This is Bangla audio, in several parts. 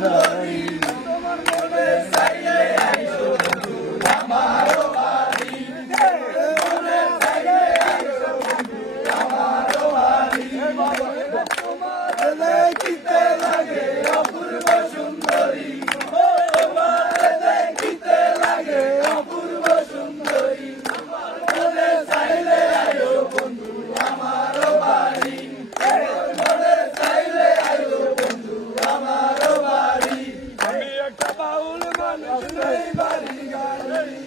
সুন্দরী তোমার মনে চাইলে আইসো বন্ধু আমারও বাড়ি মনে চাইলে আইসো বন্ধু আমারও বাড়ি তোমার দেখিতে লাগে অপূর্ব সুন্দরী তোমার দেখিতে লাগে অপূর্ব সুন্দরী মনে চাইলে আইসো বন্ধু আমারও বাড়ি মনে চাইলে আইসো বন্ধু আমারও বাড়ি আমি একটা বাউল মানুষ নাই বাড়ি গাড়ি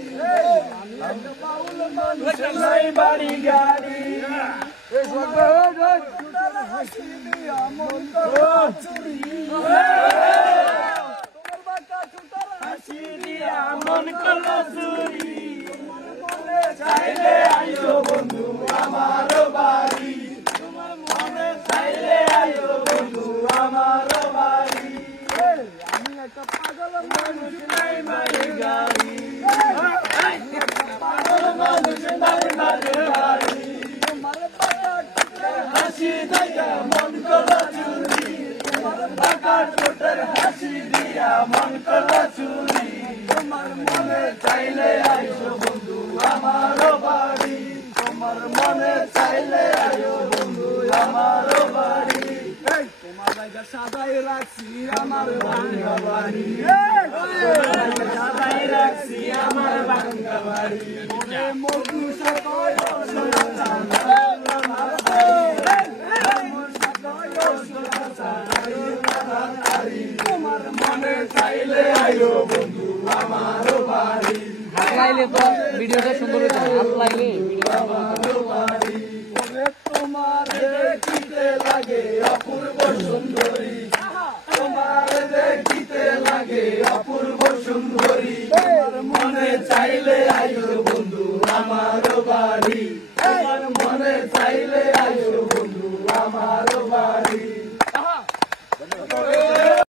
আমি একটা বাউল মানুষ নাই বাড়ি গাড়ি হাসি দিয়া মন করা চুরি তোমার বাঁকা চুটার হাসি দিয়া মন করা চুরি মনে চাইলে আইসো বন্ধু আমারও বাড়ি তোমার মনে চাইলে আইসো বন্ধু আমারও বাড়ি আমি একটা পাগল মানুষ নাই বাড়ি গাড়ি পাগল মানুষ নাই বাড়ি গাড়ি তোমার বাঁকা চুটার হাসি দিয়া মন করা চুরি তোমার বাঁকা চুটার হাসি দিয়া মন করা চুরি তোমার মনে চাইলে আইসো বন্ধু আমারও বাড়ি তোমার মনে চাইলে আইসো বন্ধু আমারও বাড়ি তোমার জায়গা সাজাই রাখছি আমার ভাঙ্গা বাড়ি সাজাই রাখছি আমার ভাঙ্গা বাড়ি মনে মধু সাজাই সোনা চাঁদা তোমার মনে চাইলে আইসো বন্ধু আমারও বাড়ি হাত লাইলে তো ভিডিওটা সুন্দর হতো হাত লাইলে আমারও বাড়ি তোমার দেখিতে লাগে অপূর্ব সুন্দরী তোমার দেখিতে লাগে অপূর্ব সুন্দরী তোমার মনে চাইলে আইসো বন্ধু আমারও বাড়ি তোমার মনে চাইলে আইসো বন্ধু আমারও